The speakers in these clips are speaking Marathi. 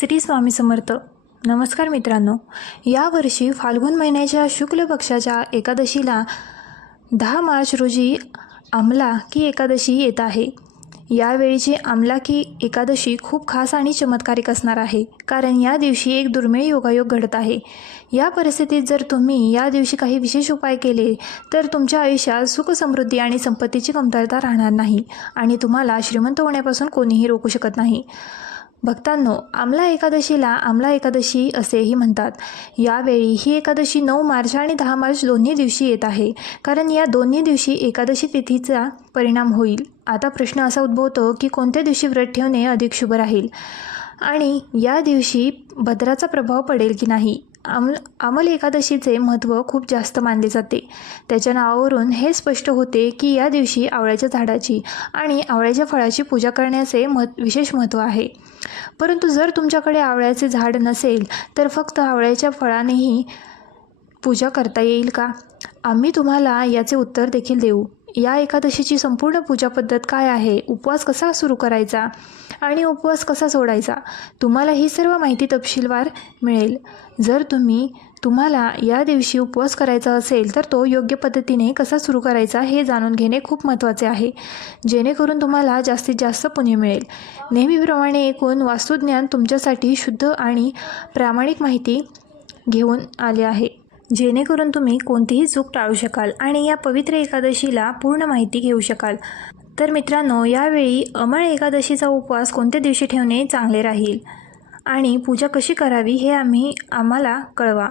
श्री स्वामी समर्थ. नमस्कार मित्रांनो यावर्षी फाल्गुन महिन्याच्या शुक्ल पक्षाच्या एकादशीला दहा मार्च रोजी आमला की एकादशी येत आहे. यावेळीची आमला की एकादशी खूप खास आणि चमत्कारिक असणार आहे. कारण या दिवशी एक दुर्मिळ योगायोग घडत आहे. या परिस्थितीत जर तुम्ही या दिवशी काही विशेष उपाय केले तर तुमच्या आयुष्यात सुख समृद्धी आणि संपत्तीची कमतरता राहणार नाही आणि तुम्हाला श्रीमंत होण्यापासून कोणीही रोखू शकत नाही. भक्तांनो आमला एकादशीला आमला एकादशी असेही म्हणतात. यावेळी ही एकादशी नऊ मार्च आणि दहा मार्च दोन्ही दिवशी येत आहे. कारण या दोन्ही दिवशी एकादशी तिथीचा परिणाम होईल. आता प्रश्न असा उद्भवतो की कोणत्या दिवशी व्रत ठेवणे अधिक शुभ राहील? आणि या दिवशी भद्राचा प्रभाव पडेल की नाही? अमल अमल एकादशीचे महत्त्व खूप जास्त मानले जाते. त्याच्या नावावरून हे स्पष्ट होते की या दिवशी आवळ्याच्या झाडाची आणि आवळ्याच्या फळाची पूजा करण्याचे मत विशेष महत्त्व आहे. परंतु जर तुमच्याकडे आवळ्याचे झाड नसेल तर फक्त आवळ्याच्या फळानेही पूजा करता येईल का? आम्ही तुम्हाला याचे उत्तर देखील देऊ. या एकादशीची संपूर्ण पूजा पद्धत काय आहे? उपवास कसा सुरू करायचा? आणि उपवास कसा सोडायचा? तुम्हाला ही सर्व माहिती तपशीलवार मिळेल. जर तुम्ही तुम्हाला या दिवशी उपवास करायचा असेल तर तो योग्य पद्धतीने कसा सुरू करायचा हे जाणून घेणे खूप महत्त्वाचे आहे. जेणेकरून तुम्हाला जास्तीत जास्त पुण्य मिळेल. नेहमीप्रमाणे एकूण वास्तुज्ञान तुमच्यासाठी शुद्ध आणि प्रामाणिक माहिती घेऊन आले आहे. जेणेकरून तुम्ही कोणतीही चूक टाळू शकाल आणि या पवित्र एकादशीला पूर्ण माहिती घेऊ शकाल. तर मित्रांनो यावेळी अमळ एकादशीचा उपवास कोणत्या दिवशी ठेवणे चांगले राहील? आणि पूजा कशी करावी हे आम्ही आम्हाला कळवा.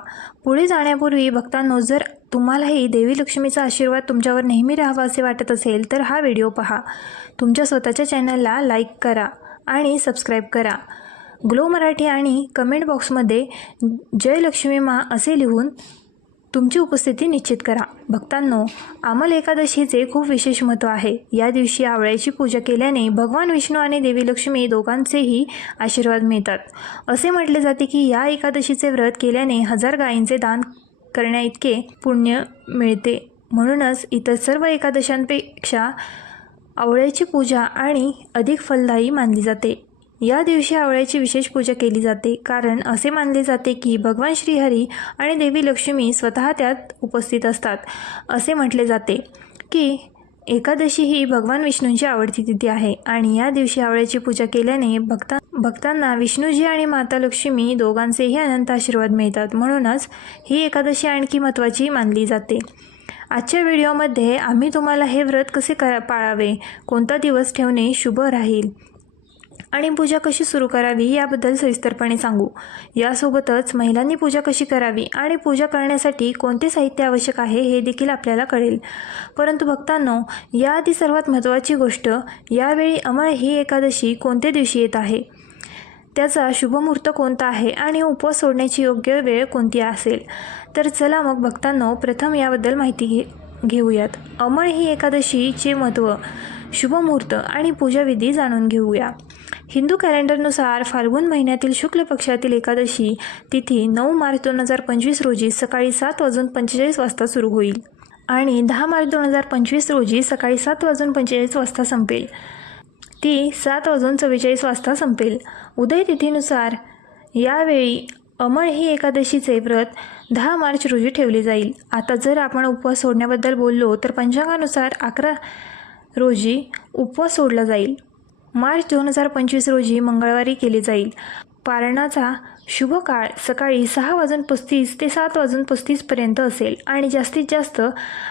पुढे जाण्यापूर्वी भक्तांनो जर तुम्हालाही देवी लक्ष्मीचा आशीर्वाद तुमच्यावर नेहमी राहावा असे वाटत असेल तर हा व्हिडिओ पहा. तुमच्या स्वतःच्या चॅनलला लाईक करा आणि सबस्क्राईब करा. ग्लो मराठी आणि कमेंट बॉक्समध्ये जय लक्ष्मी मा असे लिहून तुमची उपस्थिती निश्चित करा. भक्तांनो आमल एकादशीचे खूप विशेष महत्त्व आहे. या दिवशी आवळ्याची पूजा केल्याने भगवान विष्णू आणि देवी लक्ष्मी दोघांचेही आशीर्वाद मिळतात. असे म्हटले जाते की या एकादशीचे व्रत केल्याने हजार गायींचे दान करण्याइतके पुण्य मिळते. म्हणूनच इतर सर्व एकादशांपेक्षा आवळ्याची पूजा आणि अधिक फलदायी मानली जाते. या दिवशी आवळ्याची विशेष पूजा केली जाते. कारण असे मानले जाते की भगवान श्रीहरी आणि देवी लक्ष्मी स्वतः त्यात उपस्थित असतात. असे म्हटले जाते की एकादशी ही भगवान विष्णूंची आवडती तिथी आहे. आणि या दिवशी आवळ्याची पूजा केल्याने भक्ता भक्तांना विष्णूजी आणि माता लक्ष्मी दोघांचेही अनंत आशीर्वाद मिळतात. म्हणूनच ही एकादशी आणखी महत्त्वाची मानली जाते. आजच्या व्हिडिओमध्ये आम्ही तुम्हाला हे व्रत कसे करा पाळावे? कोणता दिवस ठेवणे शुभ राहील? आणि पूजा कशी सुरू करावी याबद्दल सविस्तरपणे सांगू. यासोबतच महिलांनी पूजा कशी करावी आणि पूजा करण्यासाठी कोणते साहित्य आवश्यक आहे हे देखील आपल्याला कळेल. परंतु भक्तांनो याआधी सर्वात महत्त्वाची गोष्ट यावेळी अमळ ही एकादशी कोणत्या दिवशी येत आहे? त्याचा शुभमुहूर्त कोणता आहे आणि उपवास सोडण्याची योग्य वेळ कोणती असेल? तर चला मग भक्तांनो प्रथम याबद्दल माहिती घे घेऊयात. अमळ ही एकादशीचे महत्त्व. शुभमुहूर्त आणि पूजाविधी जाणून घेऊया. हिंदू कॅलेंडरनुसार फाल्गुन महिन्यातील शुक्ल पक्षातील एकादशी तिथी नऊ मार्च दोन हजार पंचवीस रोजी सकाळी सात वाजून पंचेचाळीस वाजता सुरू होईल आणि दहा मार्च दोन हजार पंचवीस रोजी सकाळी सात वाजून पंचेचाळीस वाजता संपेल. ती सात वाजून चव्वेचाळीस वाजता संपेल. उदय तिथीनुसार यावेळी अमळ ही एकादशीचे व्रत दहा मार्च रोजी ठेवले जाईल. आता जर आपण उपवास सोडण्याबद्दल बोललो तर पंचांगानुसार अकरा रोजी उपवास सोडला जाईल. मार्च दोन हजार पंचवीस रोजी मंगळवारी केले जाईल. पारणाचा शुभ काळ सकाळी सहा वाजून पस्तीस ते सात वाजून पस्तीसपर्यंत असेल आणि जास्तीत जास्त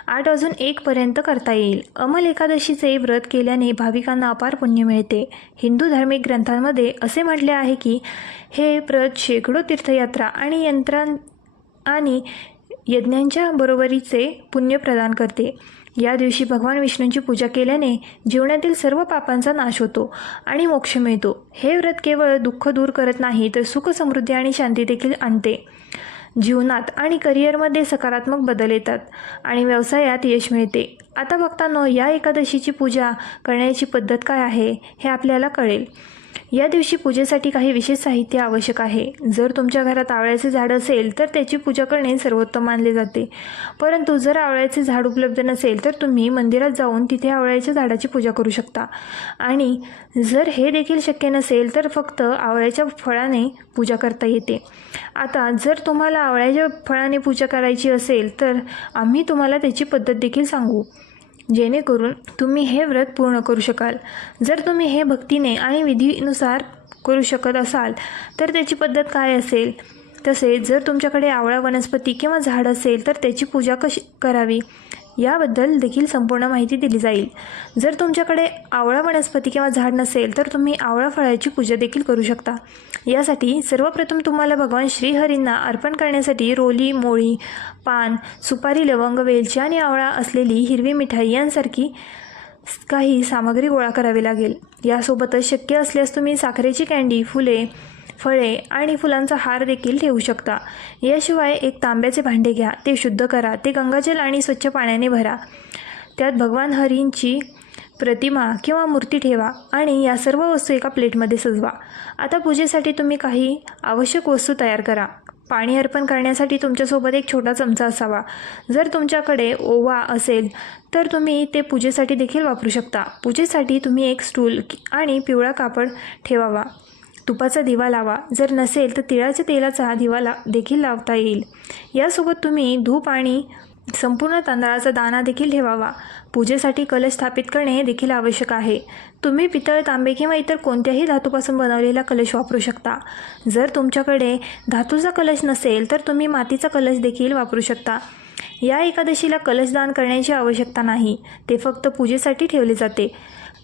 आठ वाजून एकपर्यंत करता येईल. अमल एकादशीचे व्रत केल्याने भाविकांना अपार पुण्य मिळते. हिंदू धार्मिक ग्रंथांमध्ये असे म्हटले आहे की हे व्रत शेकडो तीर्थयात्रा आणि यंत्रां आणि यज्ञांच्या बरोबरीचे पुण्य प्रदान करते. या दिवशी भगवान विष्णूंची पूजा केल्याने जीवनातील सर्व पापांचा नाश होतो आणि मोक्ष मिळतो. हे व्रत केवळ दुःख दूर करत नाही तर सुख समृद्धी आणि शांती देखील आणते. जीवनात आणि करिअरमध्ये सकारात्मक बदल येतात आणि व्यवसायात यश मिळते. आता बघताना या एकादशीची पूजा करण्याची पद्धत काय आहे हे आपल्याला कळेल. या दिवशी पूजेसाठी काही विशेष साहित्य आवश्यक आहे. जर तुमच्या घरात आवळ्याचे झाड असेल तर त्याची पूजा करणे सर्वोत्तम मानले जाते. परंतु जर आवळ्याचे झाड उपलब्ध नसेल तर तुम्ही मंदिरात जाऊन तिथे आवळ्याच्या झाडाची पूजा करू शकता. आणि जर हे देखील शक्य नसेल तर फक्त आवळ्याच्या फळाने पूजा करता येते. आता जर तुम्हाला आवळ्याच्या फळाने पूजा करायची असेल तर आम्ही तुम्हाला त्याची पद्धत देखील सांगू. जेणेकरून तुम्ही हे व्रत पूर्ण करू शकाल. जर तुम्ही हे भक्तीने आणि विधीनुसार करू शकत असाल तर त्याची पद्धत काय असेल? तसेच जर तुमच्याकडे आवळा वनस्पती किंवा झाड असेल तर त्याची पूजा कशी करावी? याबद्दल देखील संपूर्ण माहिती दिली जाईल. जर तुमच्याकडे आवळा वनस्पती किंवा झाड नसेल तर तुम्ही आवळा फळाची पूजा देखील करू शकता. यासाठी सर्वप्रथम तुम्हाला भगवान श्रीहरींना अर्पण करण्यासाठी रोली मोळी पान सुपारी लवंग वेलची आणि आवळा असलेली हिरवी मिठाई यांसारखी काही सामग्री गोळा करावी लागेल. यासोबतच शक्य असल्यास तुम्ही साखरेची कँडी फुले फळे आणि फुलांचा हार देखील ठेवू शकता. याशिवाय एक तांब्याचे भांडे घ्या ते शुद्ध करा ते गंगाजल आणि स्वच्छ पाण्याने भरा. त्यात भगवान हरींची प्रतिमा किंवा मूर्ती ठेवा आणि या सर्व वस्तू एका प्लेटमध्ये सजवा. आता पूजेसाठी तुम्ही काही आवश्यक वस्तू तयार करा. पाणी अर्पण करण्यासाठी तुमच्यासोबत एक छोटा चमचा असावा. जर तुमच्याकडे ओवा असेल तर तुम्ही ते पूजेसाठी देखील वापरू शकता. पूजेसाठी तुम्ही एक स्टूल आणि पिवळा कापड ठेवावा. तुपाचा दिवा लावा. जर नसेल तर तिळाच्या तेलाचा दिवा ला देखील लावता येईल. यासोबत तुम्ही धूप आणि संपूर्ण तांदळाचा दाणा देखील ठेवावा. पूजेसाठी कलश स्थापित करणे हे देखील आवश्यक आहे. तुम्ही पितळ तांबे किंवा इतर कोणत्याही धातूपासून बनवलेला कलश वापरू शकता. जर तुमच्याकडे धातूचा कलश नसेल तर तुम्ही मातीचा कलश देखील वापरू शकता. या एकादशीला कलशदान करण्याची आवश्यकता नाही. ते फक्त पूजेसाठी ठेवले जाते.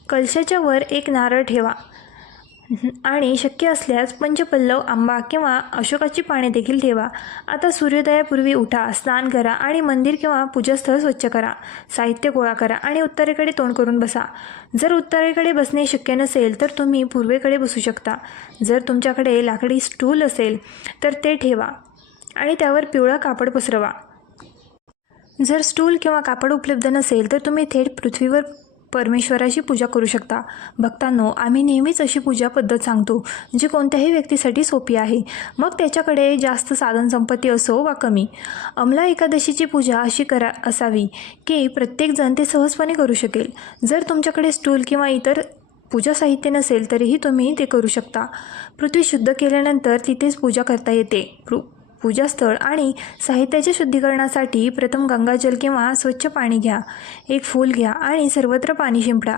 कलशाच्या वर एक नारळ ठेवा. आणि शक्य असल्यास पंचपल्लव आंबा किंवा अशोकाची पाने देखील ठेवा. आता सूर्योदयापूर्वी उठा स्नान करा आणि मंदिर किंवा पूजास्थळ स्वच्छ करा. साहित्य गोळा करा आणि उत्तरेकडे तोंड करून बसा. जर उत्तरेकडे बसणे शक्य नसेल तर तुम्ही पूर्वेकडे बसू शकता. जर तुमच्याकडे लाकडी स्टूल असेल तर ते ठेवा आणि त्यावर पिवळा कापड पसरवा. जर स्टूल किंवा कापड उपलब्ध नसेल तर तुम्ही थेट पृथ्वीवर परमेश्वराची पूजा करू शकता. भक्तांनो आम्ही नेहमीच अशी पूजा पद्धत सांगतो जी कोणत्याही व्यक्तीसाठी सोपी आहे. मग त्याच्याकडे जास्त साधनसंपत्ती असो वा कमी अमला एकादशीची पूजा अशी करा असावी की प्रत्येकजण ते सहजपणे करू शकेल. जर तुमच्याकडे स्टूल किंवा इतर पूजा साहित्य नसेल तरीही तुम्ही ते करू शकता. पृथ्वी शुद्ध केल्यानंतर तिथेच पूजा करता येते. पूजास्थळ आणि साहित्याच्या शुद्धीकरणासाठी प्रथम गंगाजल किंवा स्वच्छ पाणी घ्या एक फूल घ्या आणि सर्वत्र पाणी शिंपडा.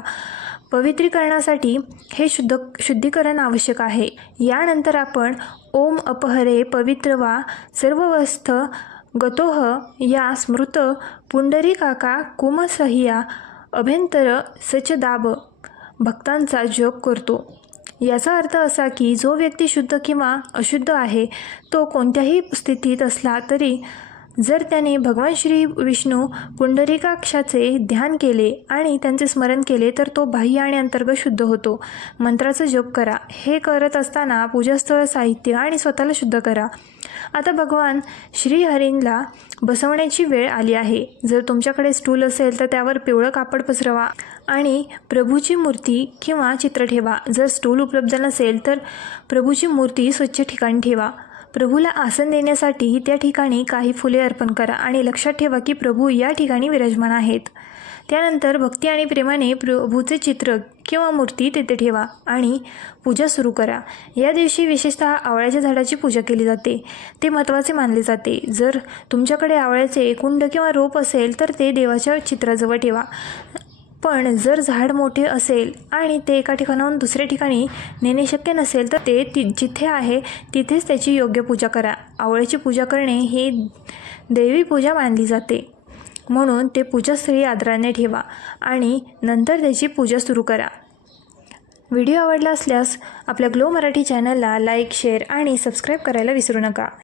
पवित्रीकरणासाठी हे शुद्ध शुद्धीकरण आवश्यक आहे. यानंतर आपण ओम अपहरे पवित्र वा सर्ववस्थ गतोह या स्मृत पुंडरी काका कुमसह्या अभ्यंतर सचदाब भक्तांचा जप करतो. याचा अर्थ असा की जो व्यक्ती शुद्ध किंवा अशुद्ध आहे तो कोणत्याही स्थितीत असला तरी जर त्याने भगवान श्री विष्णू पुंडरीकाक्षाचे ध्यान केले आणि त्यांचे स्मरण केले तर तो बाह्य आणि अंतर्गत शुद्ध होतो. मंत्राचा जप करा. हे करत असताना पूजास्थळ साहित्य आणि स्वतःला शुद्ध करा. आता भगवान श्रीहरींला बसवण्याची वेळ आली आहे. जर तुमच्याकडे स्टूल असेल तर त्यावर पिवळं कापड पसरवा आणि प्रभूची मूर्ती किंवा चित्र ठेवा. जर स्टूल उपलब्ध नसेल तर प्रभूची मूर्ती स्वच्छ ठिकाणी ठेवा. प्रभूला आसन देण्यासाठी त्या ठिकाणी काही फुले अर्पण करा आणि लक्षात ठेवा की प्रभू या ठिकाणी विराजमान आहेत. त्यानंतर भक्ती आणि प्रेमाने प्रभूचे चित्र किंवा मूर्ती तेथे ठेवा आणि पूजा सुरू करा. या दिवशी विशेषतः आवळ्याच्या झाडाची पूजा केली जाते. ते महत्त्वाचे मानले जाते. जर तुमच्याकडे आवळ्याचे कुंड किंवा रोप असेल तर ते देवाच्या चित्राजवळ ठेवा. पण जर झाड मोठे असेल आणि ते एका ठिकाणाहून दुसऱ्या ठिकाणी नेणे शक्य नसेल तर ते ति जिथे आहे तिथेच त्याची योग्य पूजा करा. आवळ्याची पूजा करणे ही देवी पूजा मानली जाते. म्हणून ते पूजास्थळी आदराने ठेवा आणि नंतर त्याची पूजा सुरू करा. व्हिडिओ आवडला असल्यास आपल्या ग्लो मराठी चॅनलला लाईक शेअर आणि सबस्क्राईब करायला विसरू नका.